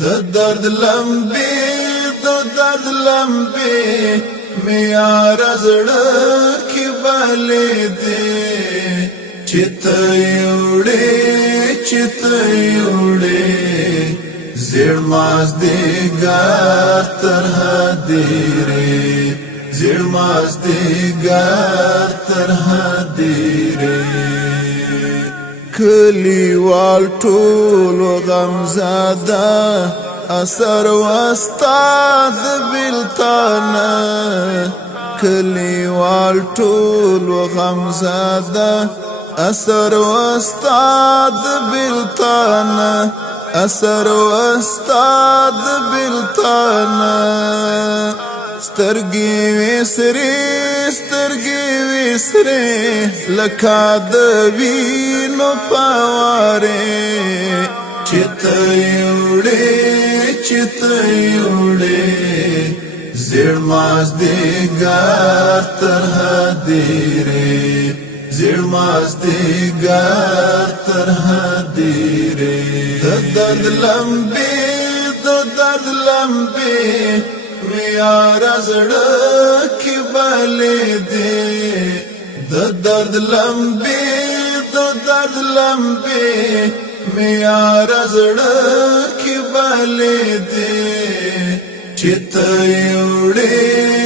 درد لمبی درد لمبی میار زړه کی بالې دې چته یوړې زړ ماز دې ګار تر هدیره زړ ماز دې ګار تر هدیره کلیوال ټول غمزاده اثر واستاد بلتانا کلیوال ټول غمزاده اثر واستاد بلتانا اثر واستاد بلتانا سترګي وسري لکه د وینو پواره چته یوړې زړ ماز دې ګار تر هدیره زړ ماز دې ګار تر هدیره درد لمبي میار زړه کی بالې دې درد لمبي میار زړه کی بالې دې چته یوړې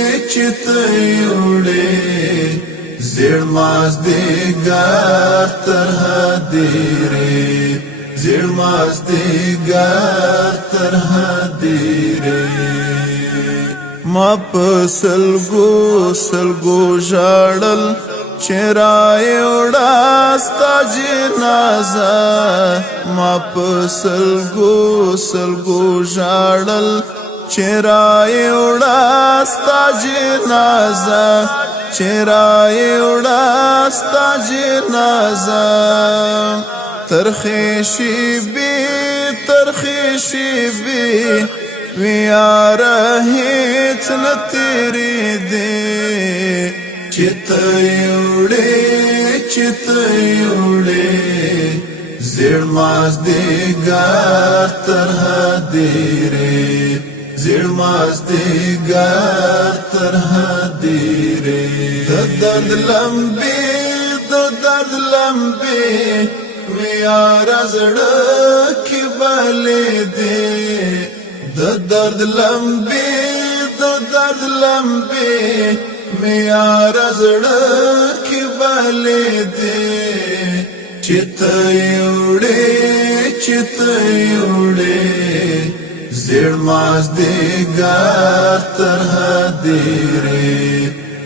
زړ ماز دې ګار تر هدیره زړ ماز دې ګار تر هدیره ما پسلګو ژړل چرای وړاستا جنازه ما پسلګو ژړل چرای وړاستا جنازه چرای وړاستا جنازه ترخی شیبی ویاره هیڅ نتیری دی چته یوړې زړ ماز دې ګار تر هدیره زړ ماز دې ګار تر هدیره درد لمبي میار زړه کی بالې دې درد لمبي میار زړه کی بالې دې چته یوړې زړ ماز دې ګار تر هدیره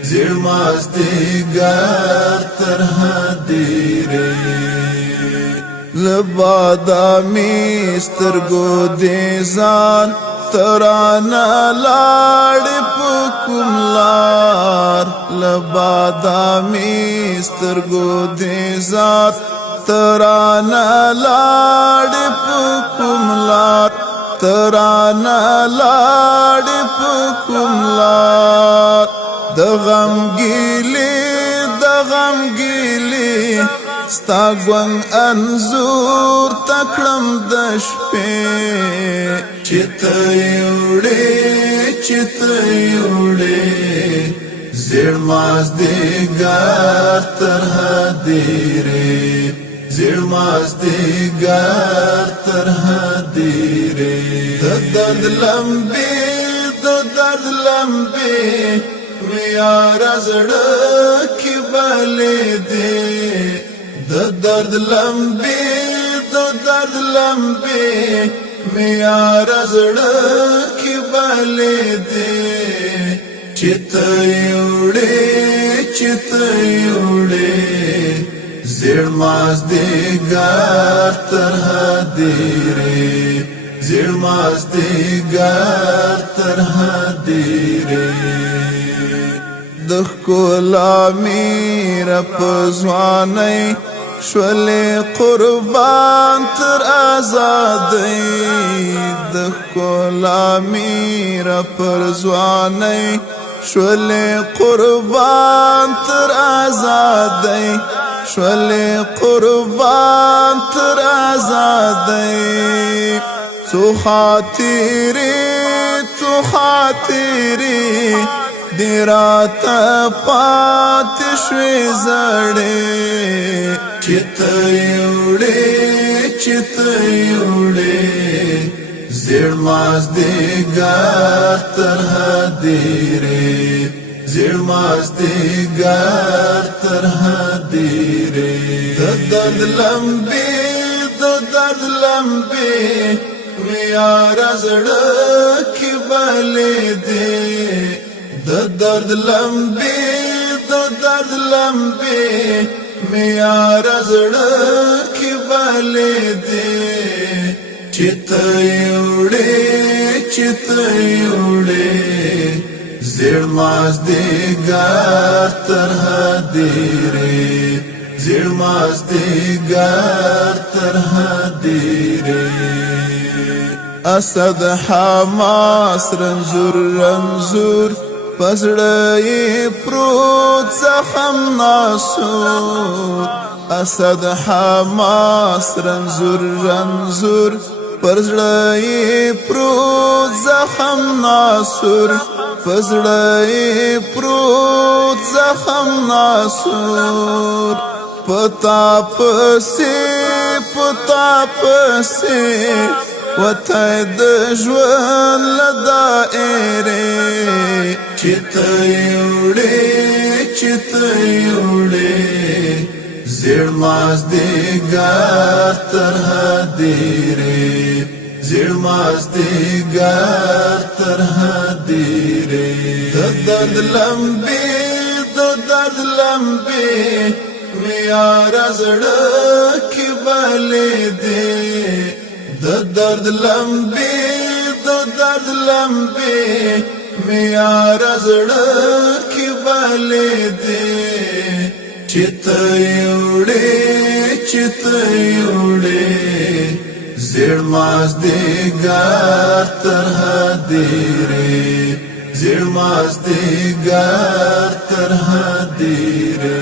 زړ ماز دې ګار تر هدیره لبادامي سترګو دې ځان ترانا لاړ پکم لار لبادامي سترګو دې ځان ترانا لاړ پکم لار ترانا لاړ پکم لار د غم ګیلې ستا ګوند انزور تکړم د شپې چته یوړې زړ ماز دې ګار تر هدیره زړ ماز دې ګار تر هدیره درد لمبي میار زړه کی بالې دې درد لمبي میار زړه کی بالې دې چته یوړې زړ ماز دې ګار تر هدیره زړ ماز دې ګار تر هدیره د ښکلا میر په ځوانۍ شولې قربان تر آزادۍ د ښکلا میر پر ځوانۍ شولې قربان تر آزادۍ شولې قربان تر آزادۍ تو خاطری دی راتا پات شوی زړې چته یوړې زړ مازدیګر تر هدیرې زړ مازدیګر تر هدیرې د درد لمبې ویار زړه کې بلې دې د درد لمبې ویار زړه کې بلې دې چته یوړې زړ مازدیګر تر هدیرې زړ مازدیګر تر هدیرې اسد حماس رنزور پزړې پروت زخم ناسور اسد حماس رنزور پزړې پروت زخم ناسور پزړې پروت زخم ناسور پتا پسې وته د ژوند لدائره چته یوړې زړ مازدیګر تر هدیرې زړ مازدیګر تر هدیرې د درد لمبې ویار زړه کې بلې دې د درد لمبې ویار زړه کې بلې دې چته یوړې زړ مازدیګر تر هدیرې زړ مازدیګر تر هدیرې